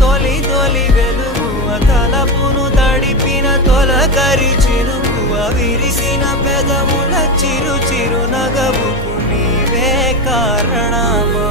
తొలి తొలి వెలుగువ తలపును తడిపిన తొలకరి చిరుకువ విరిసిన పెదముల చిరు చిరు నగవుకు నీవే కారణమా